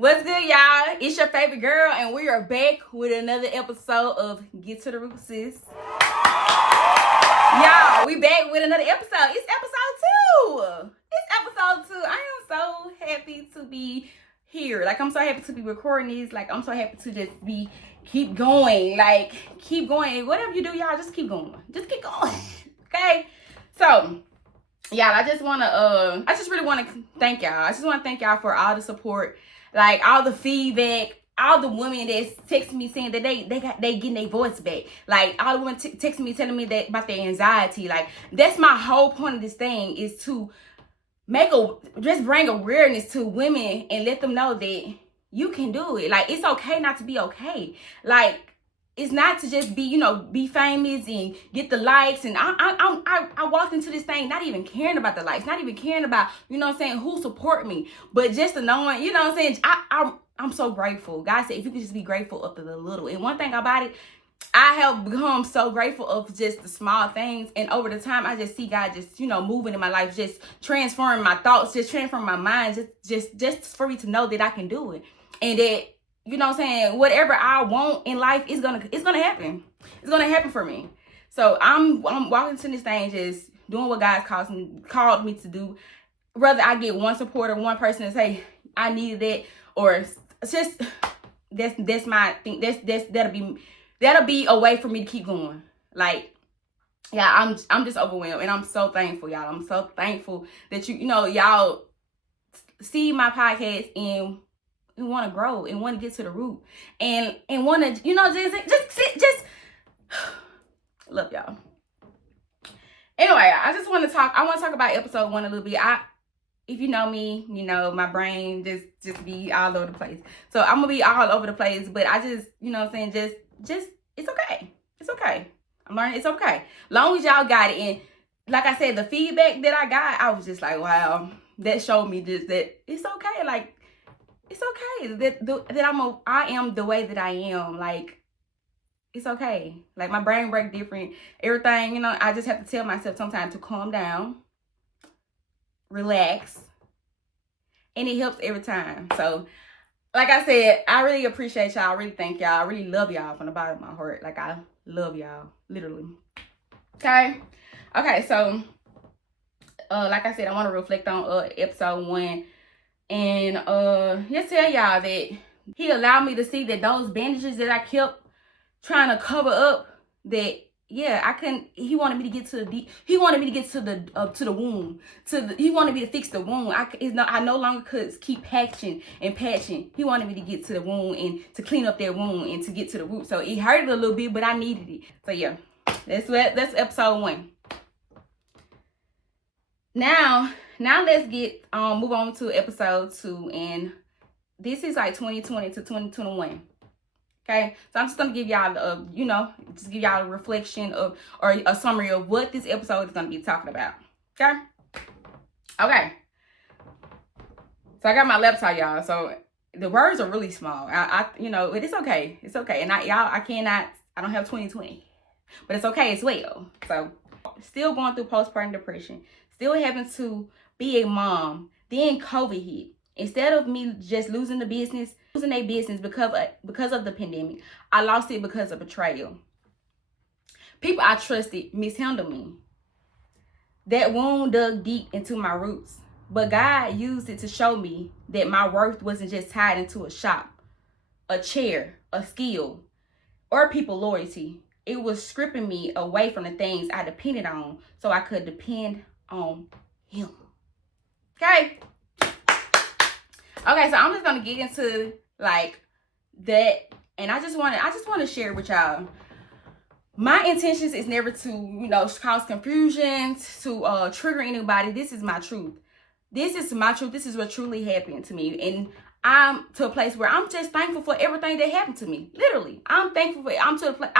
What's good, y'all? It's your favorite girl, and we are back with another episode of Get to the Root, sis. Y'all, we back with another episode. It's episode 2. I am so happy to be here. Like, I'm so happy to be recording these. Like, I'm so happy to just keep going. Like, keep going. Whatever you do, y'all, just keep going. Just keep going. Okay? So, y'all, I just really want to thank y'all. I just want to thank y'all for all the support, like all the feedback, all the women that's texting me saying that they getting their voice back. Like all the women texting me telling me that about their anxiety. Like that's my whole point of this thing, is to just bring awareness to women and let them know that you can do it. Like it's okay not to be okay. Like it's not to just be famous and get the likes. And I walked into this thing not even caring about the likes, not even caring about, who support me, but just knowing, I'm so grateful. God said, if you could just be grateful of the little. And one thing about it, I have become so grateful of just the small things. And over the time, I just see God just, moving in my life, just transforming my thoughts, just transforming my mind, just for me to know that I can do it. And that, whatever I want in life is gonna happen. It's gonna happen for me. So I'm walking to this thing, just doing what God's called me to do. Whether I get one supporter, one person to say I needed that, or it's just that's my thing. That'll be a way for me to keep going. Like, yeah, I'm just overwhelmed, and I'm so thankful, y'all. I'm so thankful that y'all see my podcast and want to grow and want to get to the root and want to just love y'all. Anyway, I want to talk about episode 1 a little bit. If you know me, my brain just be all over the place. So I'm gonna be all over the place, but I just just it's okay. It's okay. I'm learning it's okay. Long as y'all got it. And like I said, the feedback that I got, I was just like, wow, that showed me just that it's okay. Like, it's okay that I am the way that I am. Like, it's okay. Like, my brain works different. Everything, I just have to tell myself sometimes to calm down, relax, and it helps every time. So, like I said, I really appreciate y'all. I really thank y'all. I really love y'all from the bottom of my heart. Like, I love y'all, literally. Okay, so, like I said, I want to reflect on episode 1. And just tell y'all that he allowed me to see that those bandages that I kept trying to cover up, that I couldn't. He wanted me to get to the wound. He wanted me to fix the wound. I no longer could keep patching. He wanted me to get to the wound and to clean up that wound and to get to the root. So it hurt a little bit, but I needed it. So yeah, that's episode 1. Now let's move on to episode 2, and this is like 2020 to 2021. Okay, so I'm just gonna give y'all a reflection of, or a summary of what this episode is gonna be talking about. Okay. So I got my laptop, y'all. So the words are really small. But it's okay. It's okay. And I don't have 2020, but it's okay as well. So still going through postpartum depression. Still having to be a mom. Then COVID hit. Instead of me just losing their business because of the pandemic, I lost it because of betrayal. People I trusted mishandled me. That wound dug deep into my roots. But God used it to show me that my worth wasn't just tied into a shop, a chair, a skill, or people loyalty. It was stripping me away from the things I depended on so I could depend on him. Okay, so I'm just gonna get into like that, and I just want to share with y'all. My intentions is never to cause confusion, to trigger anybody. This is my truth. This is what truly happened to me, and I'm to a place where I'm just thankful for everything that happened to me. Literally, I'm thankful for it. I'm to a place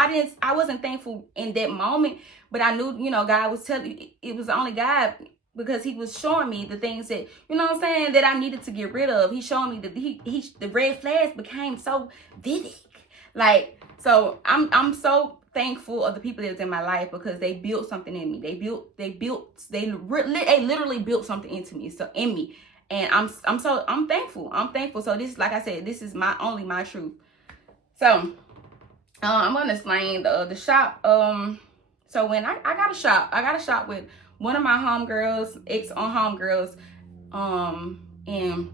I wasn't thankful in that moment, but I knew God was telling. It was only God, because he was showing me the things that that I needed to get rid of. He showed me that the red flags became so vivid. Like, so I'm so thankful of the people that was in my life, because they built something in me. They literally built something into me. So in me, And I'm thankful. I'm thankful. So this, like I said, this is my truth. So I'm gonna explain the shop. So when I got a shop with one of my homegirls, homegirls, and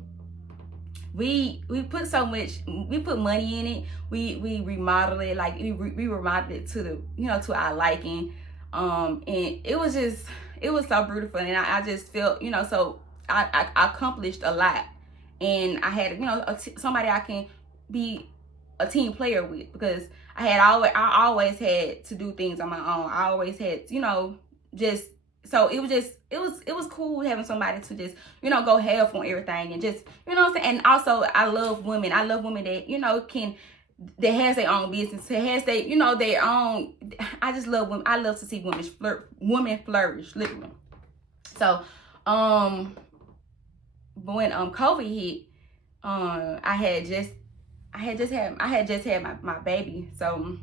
we put so much, we put money in it. We remodeled it, like we remodeled it to the, to our liking. And it was so beautiful, and I just felt, so I accomplished a lot, and I had, somebody I can be a team player with, because I always had to do things on my own. I always had, just, so it was cool having somebody to just, go half on everything, and just, what I'm saying. And also I love women that, that has their own business, that has their own. I just love women. I love to see women flourish, literally. So when COVID hit, I had just had my baby. So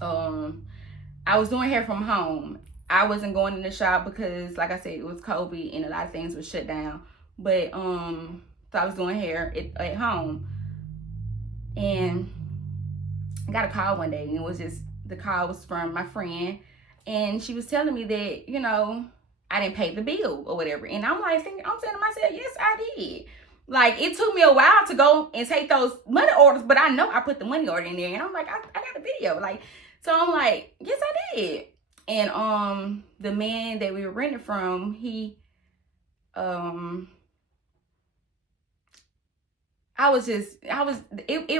I was doing hair from home. I wasn't going in the shop because, like I said, it was COVID and a lot of things were shut down. But so I was doing hair at home, and I got a call one day, and it was just, the call was from my friend, and she was telling me that, I didn't pay the bill or whatever. And I'm like, I'm telling myself, yes, I did. Like, it took me a while to go and take those money orders, but I know I put the money order in there, and I'm like, I got a video. Like, so I'm like, yes, I did. And the man that we were renting from, it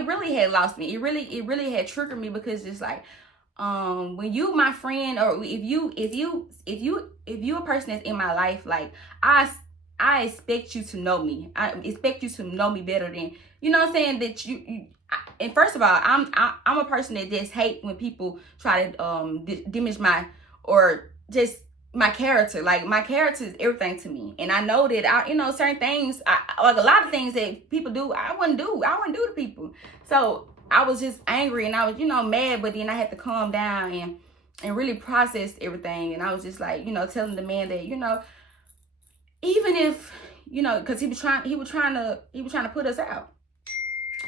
really had lost me. It really had triggered me, because just like, when you my friend, or if you a person that's in my life, like, I expect you to know me. I expect you to know me better than, what I'm saying, that and first of all, I'm a person that just hate when people try to diminish or just my character. Like, my character is everything to me, and I know that certain things, like a lot of things that people do, I wouldn't do to people. So I was just angry, and I was mad, but then I had to calm down and really process everything. And I was just like, telling the man that, even if, because he was trying to put us out.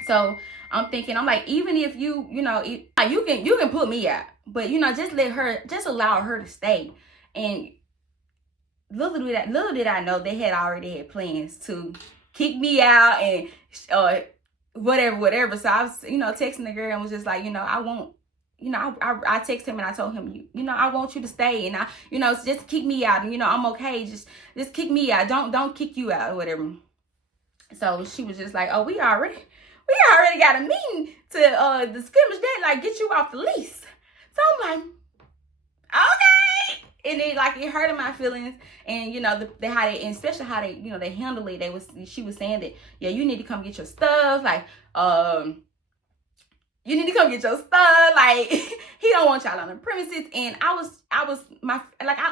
So I'm like, even if you can put me out, but just allow her to stay. And little did I know they had already had plans to kick me out and whatever. So I was, texting the girl and was just like, I won't. I texted him and I told him, I want you to stay, and just kick me out, and I'm okay. Just kick me out. Don't kick you out or whatever. So she was just like, oh, we already got a meeting to the skirmish that, like, get you off the lease. So I'm like, okay. And then, like, it hurted my feelings, and especially how they handle it. She was saying that, yeah, you need to come get your stuff, like, you need to come get your stuff. Like, he don't want y'all on the premises. And I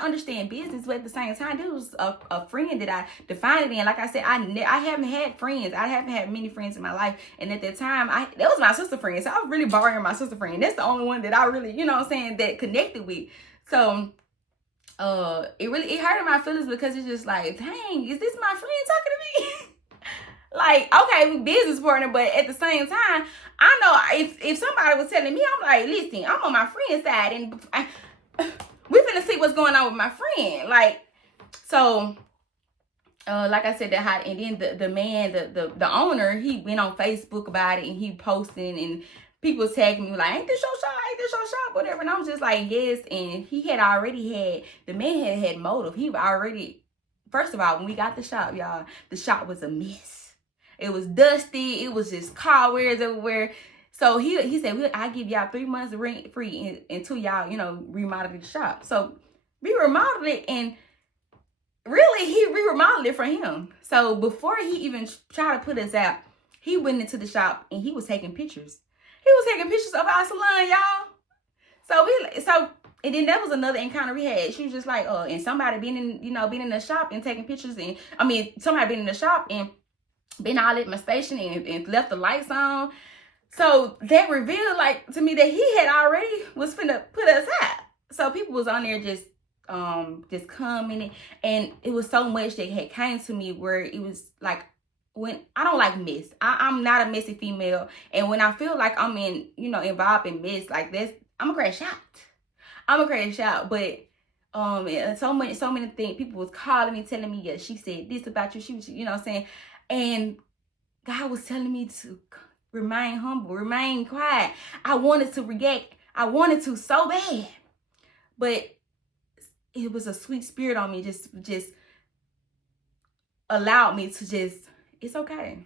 understand business, but at the same time, this was a friend that I defined it in. Like I said, I haven't had friends. I haven't had many friends in my life. And at that time, that was my sister friend. So I was really borrowing my sister friend. That's the only one that I really, that connected with. So it hurted my feelings, because it's just like, dang, is this my friend talking to me? Like, okay, we business partner, but at the same time, I know if somebody was telling me, I'm like, listen, I'm on my friend's side, and we finna see what's going on with my friend. Like, so, like I said, and then the man, the owner, he went on Facebook about it, and he posting, and people tagging me like, ain't this your shop? Ain't this your shop? Whatever. And I was just like, yes. And the man had motive. He already, first of all, when we got the shop, y'all, the shop was a mess. It was dusty. It was just cobwebs everywhere. So he said, I give y'all 3 months of rent free until y'all, remodel the shop. So we remodeled it, and really, he remodeled it for him. So before he even tried to put us out, he went into the shop and he was taking pictures. He was taking pictures of our salon, y'all. And then that was another encounter we had. She was just like, and somebody being in the shop and taking pictures, somebody being in the shop and been all at my station and left the lights on. So that revealed, like, to me, that he had already was finna put us out. So people was on there just just commenting, and it was so much that had came to me where it was like, when I don't like mess. I'm not a messy female, and when I feel like I'm involved in mess like this, I'm gonna crash out. But and so many things. People was calling me, telling me, yeah, she said this about you. She was, you know what I'm saying, and God was telling me to remain humble, remain quiet. I wanted to react. I wanted to so bad, but it was a sweet spirit on me. Just allowed me to just, it's okay.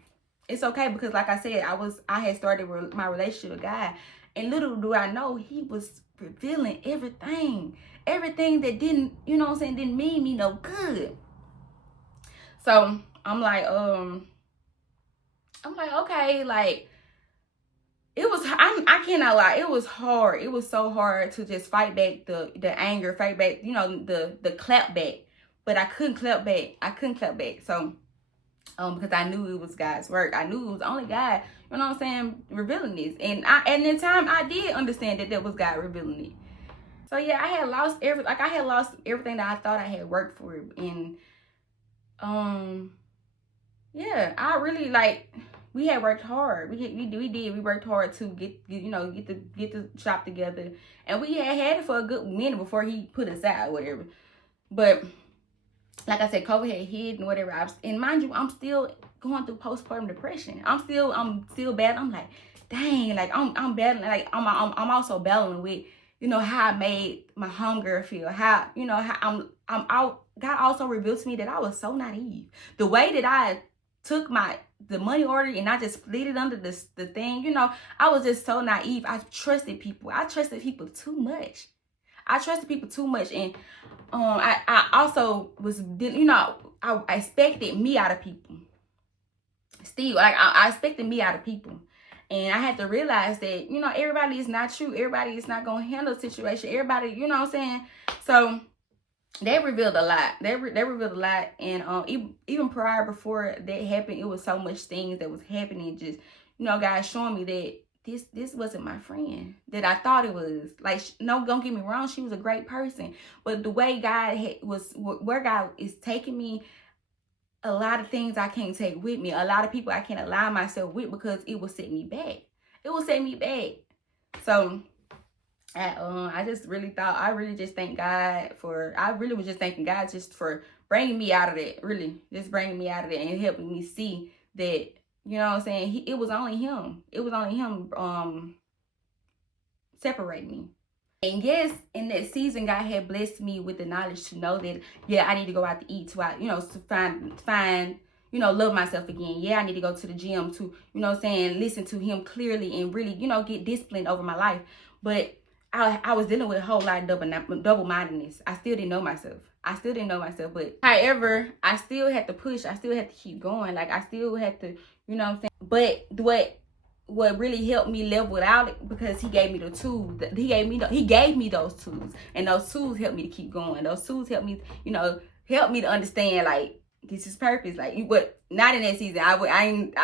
It's okay, because like I said, I had started my relationship with God, and little do I know, he was revealing everything that didn't, you know what I'm saying, didn't mean me no good. So I'm like, okay, like, it was, I cannot lie, it was hard. It was so hard to just fight back the anger, fight back, the clap back. But I couldn't clap back. So, because I knew it was God's work. I knew it was only God, you know what I'm saying, revealing this. And in the time, I did understand that was God revealing it. So yeah, I had lost everything that I thought I had worked for. And yeah, I really, like, we had worked hard. We worked hard to get the shop together, and we had it for a good minute before he put us out or whatever. But like I said, COVID had hit and whatever. And mind you, I'm still going through postpartum depression. I'm still battling. I'm like, dang, like I'm battling. Like I'm also battling with, how I made my homegirl feel. How how I'm out. God also revealed to me that I was so naive. The way that I took the money order and I just split it under the thing, I was just so naive. I trusted people. I trusted people too much. And I also was, I expected me out of people. Still, like, I expected me out of people. And I had to realize that, everybody is not true. Everybody is not going to handle the situation. Everybody, you know what I'm saying? So that revealed a lot. That revealed a lot. And even prior, before that happened, it was so much things that was happening. Just, God showing me that this wasn't my friend that I thought it was. Like, no, don't get me wrong, she was a great person, but the way God where God is taking me, a lot of things I can't take with me. A lot of people I can't align myself with, because it will set me back. So I just really thought, I really just thank God for, I really was just thanking God just for bringing me out of that, really just bringing me out of that and helping me see that, you know what I'm saying, it was only him. It was only him separating me. And yes, in that season, God had blessed me with the knowledge to know that, yeah, I need to go out to eat, to find, love myself again. Yeah, I need to go to the gym to, listen to him clearly and really, get disciplined over my life. But I was dealing with a whole lot of double-mindedness. I still didn't know myself. But however, I still had to push. I still had to keep going. Like, I still had to, you know what I'm saying? But what really helped me level it out, because he gave me the tools. He gave me those tools. And those tools helped me to keep going. Those tools helped me, helped me to understand, like, this is purpose. Like, but not in that season. I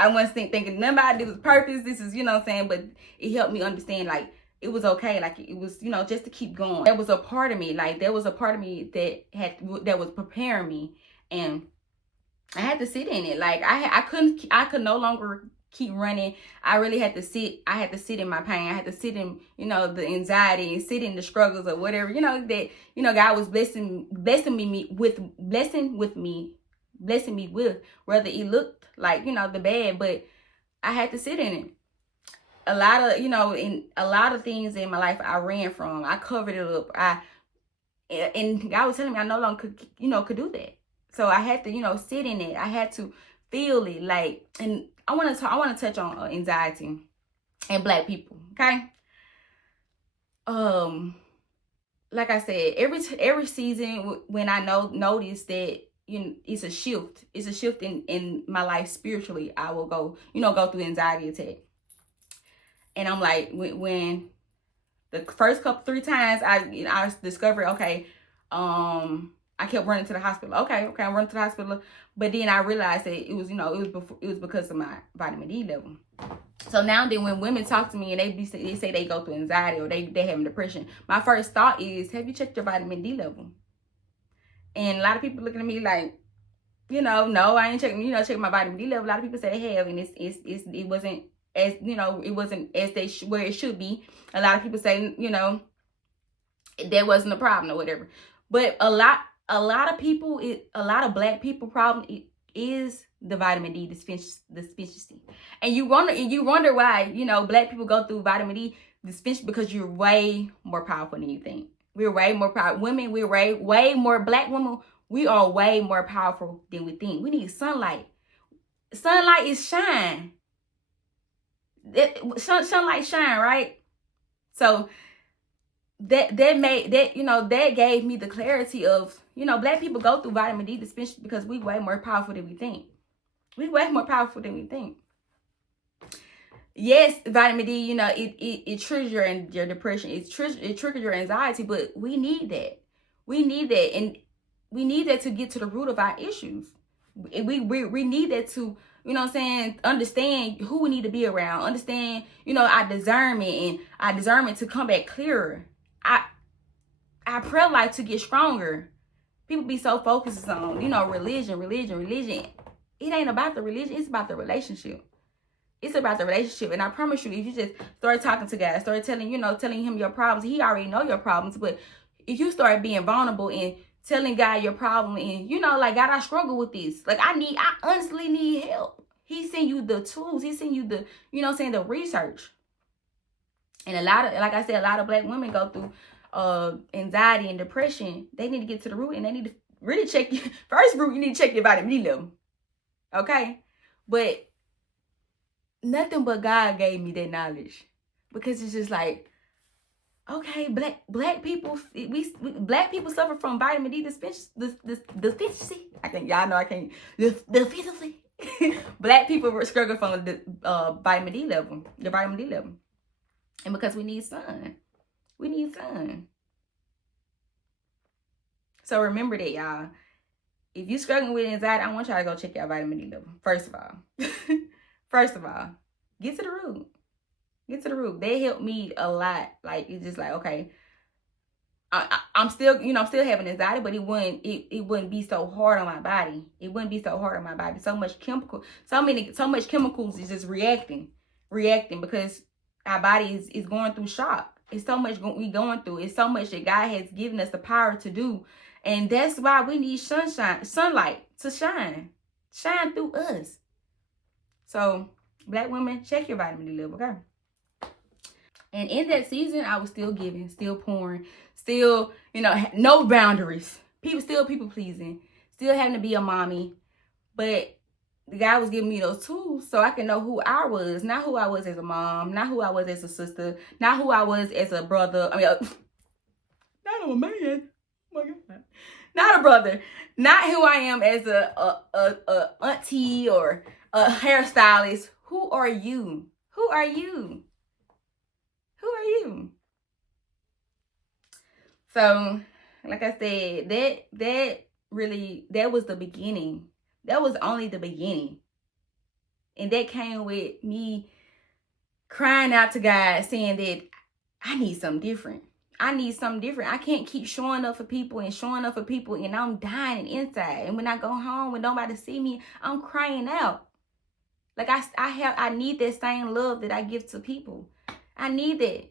wasn't thinking nothing about it was purpose. This is, you know what I'm saying? But it helped me understand, like, it was okay. Like, it was, just to keep going. There was a part of me, that was preparing me, and I had to sit in it. Like, I could no longer keep running. I really had to sit. I had to sit in my pain. I had to sit in, the anxiety, and sit in the struggles or whatever, that, God was blessing me with, whether it looked like, the bad, but I had to sit in it. A lot of, in a lot of things in my life, I ran from. I covered it up. And God was telling me I no longer could do that. So I had to, sit in it. I had to feel it. Like, and I want to touch on anxiety and Black people. Okay. Like I said, every season when I notice that, it's a shift. It's a shift in my life spiritually. I will go through anxiety attack. And I'm like, when the first 3 times I discovered, okay, I kept running to the hospital. Okay, I'm running to the hospital. But then I realized that it was, it was because of my vitamin D level. So now then, when women talk to me and they say they go through anxiety or they having depression, my first thought is, have you checked your vitamin D level? And a lot of people looking at me like, no, I ain't checking, checking my vitamin D level. A lot of people say they have, and it wasn't as, it wasn't as where it should be. A lot of people say, that wasn't a problem or whatever. But a lot of people, a lot of black people problem is the vitamin D deficiency. And you wonder why, black people go through vitamin D deficiency, because you're way more powerful than you think. We're way more powerful. Women, we're way more, black women, we are way more powerful than we think. We need sunlight. Sunlight is shine. Sunlight shine, right? So that gave me the clarity of, black people go through vitamin D deficiency because we way more powerful than we think. We way more powerful than we think. Yes, vitamin D, it triggers your depression. It triggers your anxiety, but we need that. We need that, and we need that to get to the root of our issues. We need that to, understand who we need to be around, understand, our discernment, and our discernment to come back clearer. Our prayer life to get stronger. People be so focused on, religion. It ain't about the religion, it's about the relationship. It's about the relationship. And I promise you, if you just start talking to God, start telling him your problems, he already know your problems. But if you start being vulnerable and telling God your problem, and like, God, I struggle with this. Like, I honestly need help. He send you the tools. He send you the, the research. And like I said, a lot of black women go through anxiety and depression. They need to get to the root, and they need to really check first root, you need to check your vitamin D level. Okay? But nothing but God gave me that knowledge, because it's just like, okay, black people, black people suffer from vitamin D deficiency. Deficiency. Black people struggle from the vitamin D level, and because we need sun. So remember that, y'all. If you're struggling with anxiety, I want y'all to go check your vitamin D level. First of all, get to the root. They helped me a lot. Like, it's just like, okay, I'm still having anxiety, but it wouldn't be so hard on my body. So much chemicals is just reacting because our body is going through shock. It's so much we going through. It's so much that God has given us the power to do. And that's why we need sunlight to shine through us. So, black women, check your vitamin D level, okay? And in that season, I was still giving, still pouring, still, no boundaries. People pleasing, still having to be a mommy. But God was giving me those tools so I can know who I was, not who I was as a mom, not who I was as a sister, not who I was as a brother. Not a man. Oh my God. Not a brother. Not who I am as a auntie or a hairstylist. Who are you? So, like I said, that was the beginning. That was only the beginning. And that came with me crying out to God, saying that I need something different. I can't keep showing up for people, and I'm dying inside. And when I go home, when nobody see me, I'm crying out. Like, I need that same love that I give to people. I need that.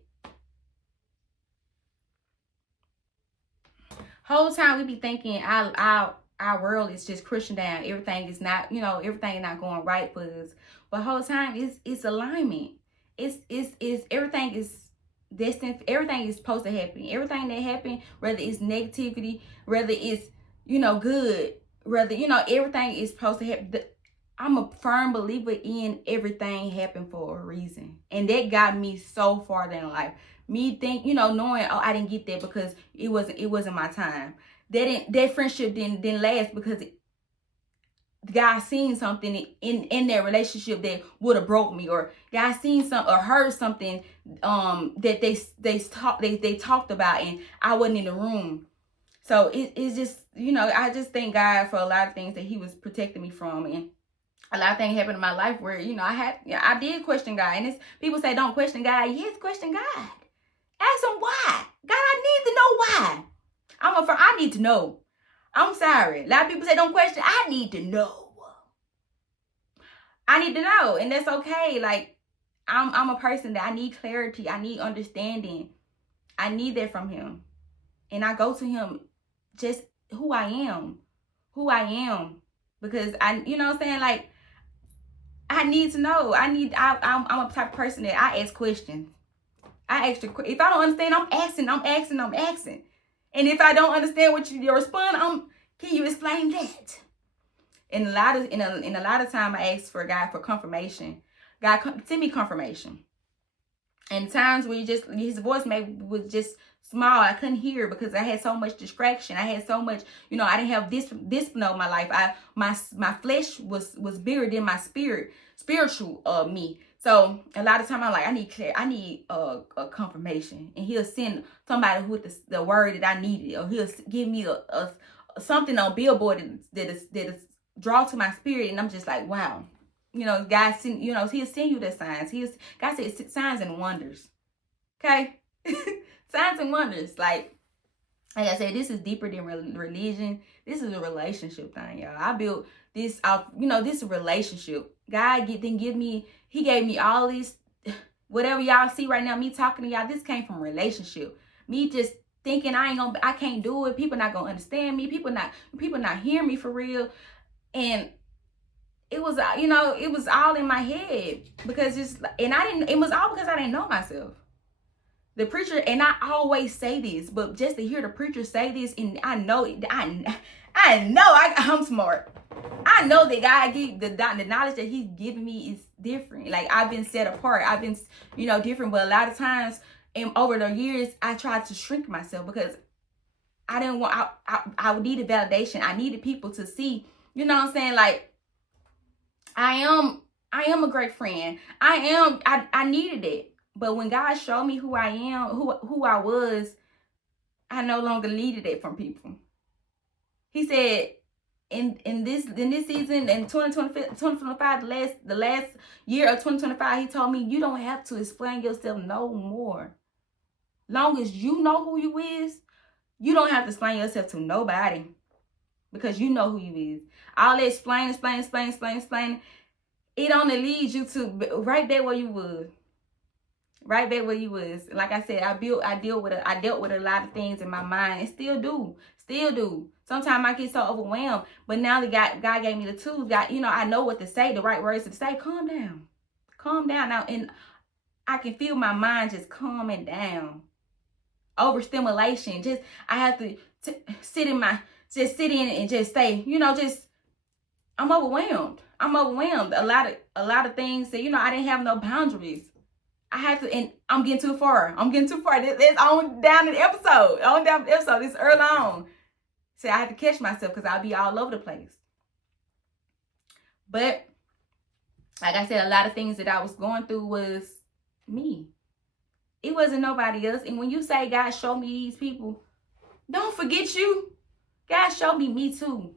Whole time we be thinking our world is just crushing down. Everything is not, everything is not going right for us. But whole time it's alignment. It's everything is destined. Everything is supposed to happen. Everything that happen, whether it's negativity, whether it's good, whether everything is supposed to happen. I'm a firm believer in everything happen for a reason, and that got me so far in life. Me knowing, I didn't get that because it wasn't my time. That friendship didn't last because God seen something in that relationship that would have broke me, or God seen something or heard something that they talked about, and I wasn't in the room. So it's just I just thank God for a lot of things that He was protecting me from, and a lot of things happened in my life where I did question God. And people say don't question God. Yes, question God. Ask Him why. God, I need to know why. I need to know. I'm sorry. A lot of people say don't question. I need to know. I need to know, and that's okay. Like, I'm a person that I need clarity. I need understanding. I need that from him. And I go to him just who I am. Who I am. Because you know what I'm saying? Like, I need to know. I'm a type of person that I ask questions. I ask if I don't understand, I'm asking. And if I don't understand what you respond, can you explain that? And a lot of time I ask for God for confirmation. God, send me confirmation. And times where his voice was just small. I couldn't hear because I had so much distraction. I had so much, I didn't have discipline over my life. My flesh was bigger than my spiritual me. So a lot of time I'm like, I need a confirmation, and he'll send somebody with the word that I needed, or he'll give me a something on billboard that is draw to my spirit, and I'm just like, wow. God send, he'll send you the signs. God said signs and wonders. Okay? Signs and wonders. Like I said, this is deeper than religion. This is a relationship thing, y'all. I built this out, this is a relationship. God gave me all this, whatever y'all see right now, me talking to y'all, this came from a relationship. Me just thinking I can't do it. People not gonna understand me. People not hear me for real. And it was, it was all in my head because it was all because I didn't know myself. The preacher, and I always say this, but just to hear the preacher say this, and I know I'm smart. I know that God gave the knowledge that he's giving me is different. Like, I've been set apart. I've been, different. But a lot of times, and over the years, I tried to shrink myself because I didn't want, I needed validation. I needed people to see, you know what I'm saying? Like, I am a great friend. I needed it. But when God showed me who I am, who I was, I no longer needed it from people. He said, in this season, in 2025, the last year of 2025, he told me, you don't have to explain yourself no more. Long as you know who you is, you don't have to explain yourself to nobody, because you know who you is. All that explain, it only leads you to right there where you was. Right back where you was. Like I said, I dealt with a lot of things in my mind, and still do. Sometimes I get so overwhelmed, but now that God gave me the tools. God, I know what to say, the right words to say. Calm down now, and I can feel my mind just calming down. Overstimulation. I have to sit in and just say, I'm overwhelmed. A lot of things that I didn't have no boundaries. I had to, and I'm getting too far. It's on down the episode. It's early on. So I had to catch myself because I'll be all over the place. But like I said, a lot of things that I was going through was me. It wasn't nobody else. And when you say God showed me these people, don't forget you. God showed me too.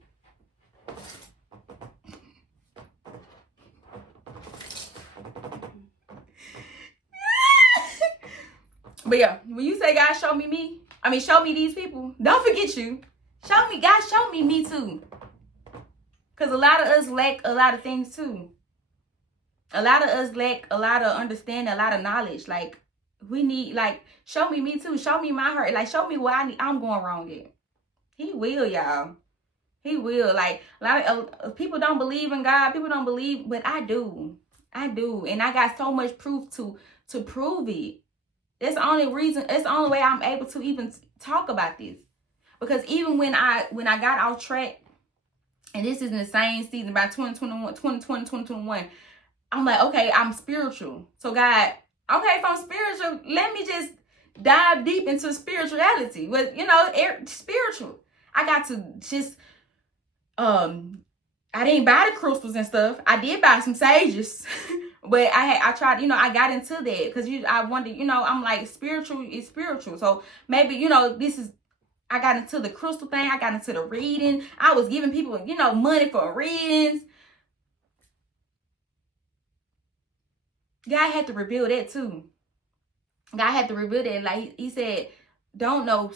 But yeah, when you say God showed me show me these people, don't forget you. God showed me too. Because a lot of us lack a lot of things too. A lot of us lack a lot of understanding, a lot of knowledge. Like, we need, like, show me too. Show me my hurt. Like, show me where I'm going wrong at. He will, y'all. He will. Like, a lot of people don't believe in God. People don't believe, but I do. And I got so much proof to prove it. That's the only reason, it's the only way I'm able to even talk about this. Because even when I got off track, and this is in the same season, by 2021, I'm like, okay, I'm spiritual. So God, okay, if I'm spiritual, let me just dive deep into spirituality. With, spiritual. I got to just, I didn't buy the crystals and stuff. I did buy some sages. But I tried, I got into that because I wondered, I'm like, spiritual is spiritual. So maybe, I got into the crystal thing. I got into the reading. I was giving people, money for readings. God had to reveal that too. God had to reveal that. Like he said, don't know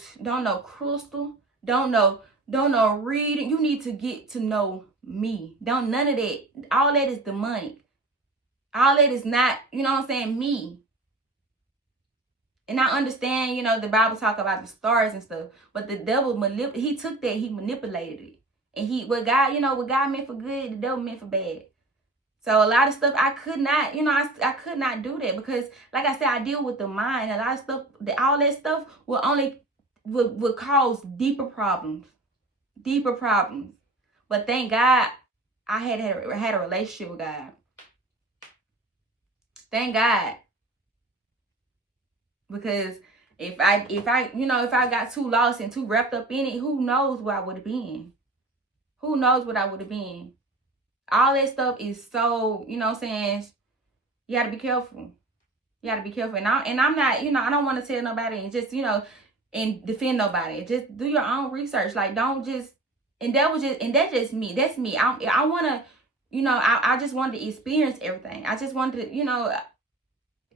crystal, don't know Don't know reading. You need to get to know me. Don't none of that. All that is demonic. All that is not, you know what I'm saying, me. And I understand, you know, the Bible talk about the stars and stuff, but the devil, he took that, he manipulated it. And what God meant for good, the devil meant for bad. So a lot of stuff I could not, you know, I could not do that because, like I said, I deal with the mind. A lot of stuff, all that stuff will only, would cause deeper problems. But thank God I had a relationship with God. Thank God. Because if I got too lost and too wrapped up in it, who knows where I would have been? Who knows what I would have been? All that stuff is so, you know what I'm saying, you gotta be careful. You gotta be careful. And I'm not, you know, I don't want to tell nobody and just, you know, and defend nobody. Just do your own research. Like, don't just, and that's just me. That's me. I want to, you know, I just wanted to experience everything. I just wanted to, you know,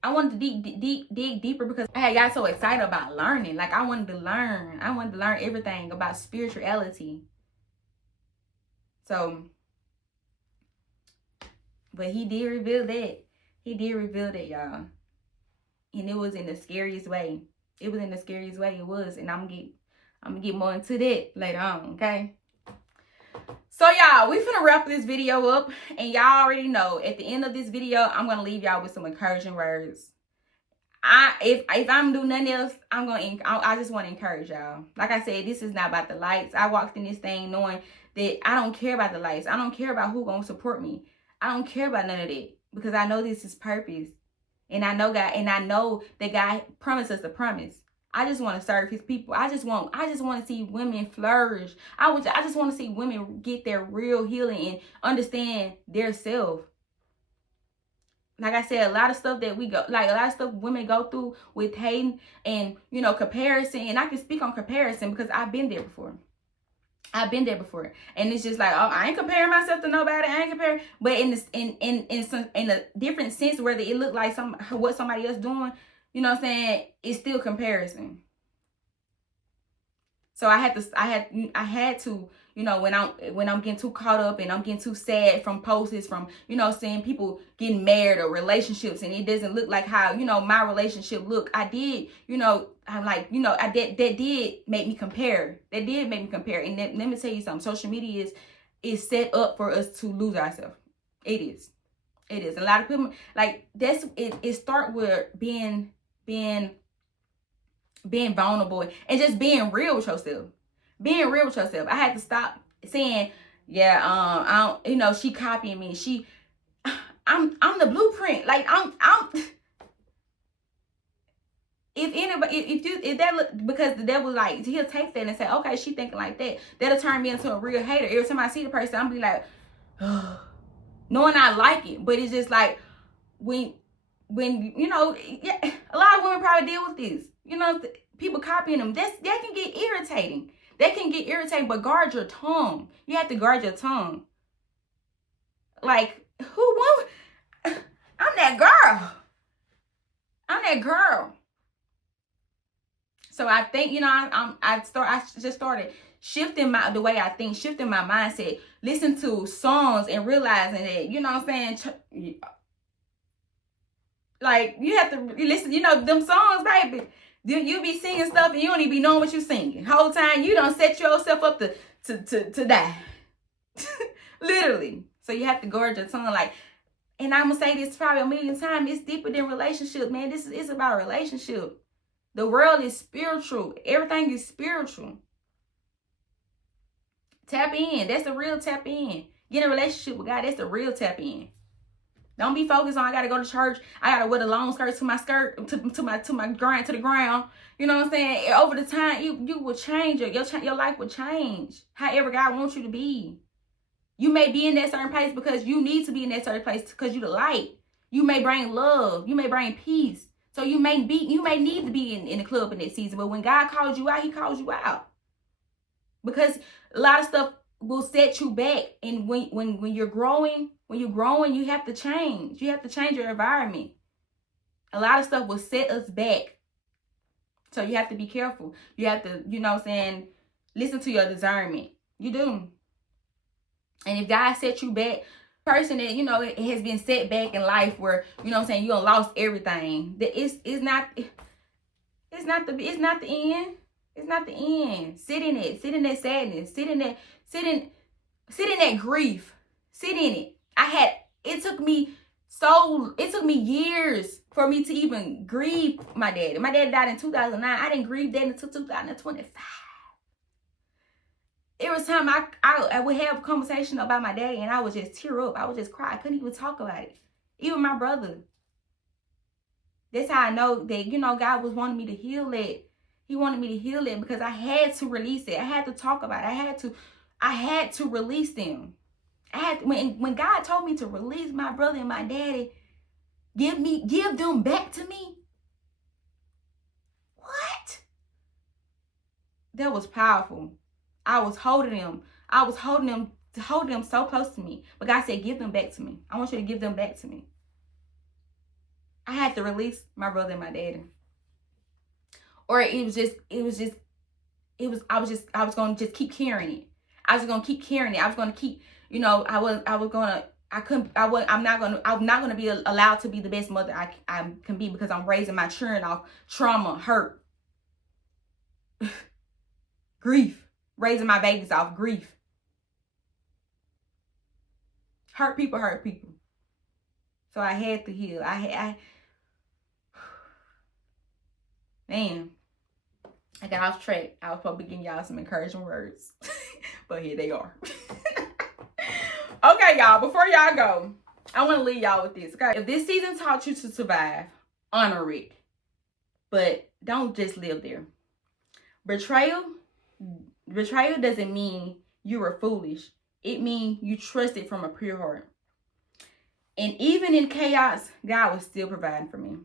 I wanted to dig deeper because I had got so excited about learning. Like, I wanted to learn. I wanted to learn everything about spirituality. So, but he did reveal that. He did reveal that, y'all. And it was in the scariest way. It was in the scariest way. It was. And I'm gonna get more into that later on, okay? So, y'all, we finna wrap this video up. And y'all already know, at the end of this video, I'm gonna leave y'all with some encouraging words. If I'm doing nothing else, I just want to encourage y'all. Like I said, this is not about the lights. I walked in this thing knowing that I don't care about the lights. I don't care about who gonna support me. I don't care about none of that because I know this is purpose. And I know God, and I know that God promised us a promise. I just want to serve his people. I just want to see women flourish. I just want to see women get their real healing and understand their self. Like I said, a lot of stuff that a lot of stuff women go through with hating and, you know, comparison. And I can speak on comparison because I've been there before. And it's just like, oh, I ain't comparing myself to nobody. I ain't comparing. But in a different sense, whether it look like what somebody else doing, you know what I'm saying, it's still comparison. So I had to, you know, when I'm getting too caught up and I'm getting too sad from posts, from, you know, seeing people getting married or relationships, and it doesn't look like how, you know, my relationship look. I did, you know, I'm like, you know, that did make me compare. That did make me compare. And let me tell you something. Social media is set up for us to lose ourselves. It is. A lot of people, like, that's it. It start with being vulnerable and just being real with yourself. I had to stop saying, yeah, I don't, you know, she copying me. I'm the blueprint. Like, I'm if that look, because the devil, like, he'll take that and say, okay, she thinking like that. That'll turn me into a real hater. Every time I see the person, I'm be like, oh, knowing I like it, but it's just like when you know, yeah, a lot of women probably deal with this. You know, people copying them. That can get irritating. But guard your tongue. You have to guard your tongue. Like, who won't? I'm that girl. So I think, you know, I just started shifting the way I think, shifting my mindset, listen to songs and realizing that, you know what I'm saying? Like, you have to listen, you know, them songs, baby. You be singing stuff and you don't even be knowing what you're singing. Whole time you don't set yourself up to die. Literally. So you have to guard your tongue. Like, and I'm gonna say this probably a million times, it's deeper than relationship, man. It's about a relationship. The world is spiritual. Everything is spiritual. Tap in. That's the real tap in. Get in a relationship with God. That's the real tap in. Don't be focused on, I gotta go to church. I gotta wear the long skirt to my skirt, to my grind, to the ground. You know what I'm saying? Over the time, you will change. Your life will change. However God wants you to be. You may be in that certain place because you need to be in that certain place because you the light. You may bring love. You may bring peace. So you may need to be in the club in that season. But when God calls you out, he calls you out. Because a lot of stuff will set you back. And when you're growing, you have to change. You have to change your environment. A lot of stuff will set us back. So you have to be careful. You have to, you know what I'm saying, listen to your discernment. You do. And if God set you back, person that, you know, it has been set back in life where, you know what I'm saying, you done lost everything. That it's not the end. It's not the end. Sit in it. Sit in that sadness. Sit in that grief. Sit in it. It took me years for me to even grieve my daddy. My dad died in 2009. I didn't grieve that until 2025. It was time I would have a conversation about my daddy and I would just tear up. I would just cry. I couldn't even talk about it. Even my brother. That's how I know that, you know, God was wanting me to heal it. He wanted me to heal it because I had to release it. I had to talk about it. I had to release them. When God told me to release my brother and my daddy, give them back to me. What? That was powerful. I was holding them. I was holding them so close to me. But God said, give them back to me. I want you to give them back to me. I had to release my brother and my daddy. Or I was going to just keep carrying it. I was going to keep carrying it. I was going to keep, you know, I'm not going to be allowed to be the best mother I can be because I'm raising my children off trauma, hurt, grief, raising my babies off grief. Hurt people. So I had to heal. Man, I got off track. I was supposed to be giving y'all some encouraging words. But here they are. Okay, y'all, before y'all go, I want to leave y'all with this. Okay? If this season taught you to survive, honor it. But don't just live there. Betrayal doesn't mean you were foolish. It means you trusted from a pure heart. And even in chaos, God was still providing for me.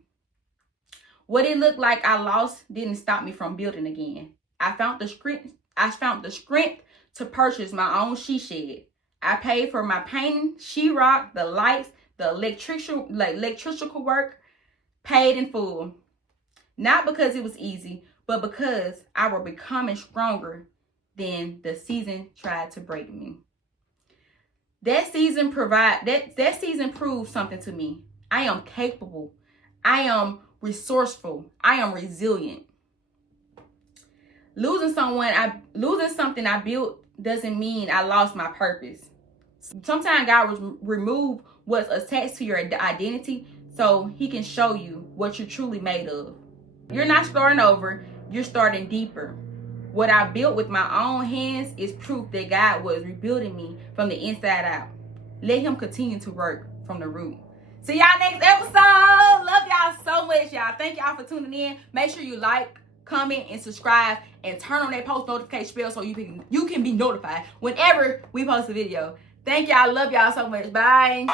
What it looked like I lost didn't stop me from building again. I found the strength to purchase my own she shed. I paid for my painting, sheetrock, the lights, the electrical work, paid in full. Not because it was easy, but because I was becoming stronger than the season tried to break me. That season proved something to me. I am capable. I am resourceful. I am resilient. Losing something I built doesn't mean I lost my purpose. Sometimes God will remove what's attached to your identity so he can show you what you're truly made of. You're not starting over, you're starting deeper. What I built with my own hands is proof that God was rebuilding me from the inside out. Let him continue to work from the root. See y'all next episode. Love y'all so much, y'all. Thank y'all for tuning in. Make sure you like, comment, and subscribe, and turn on that post notification bell so you can be notified whenever we post a video. Thank y'all. Love y'all so much. Bye.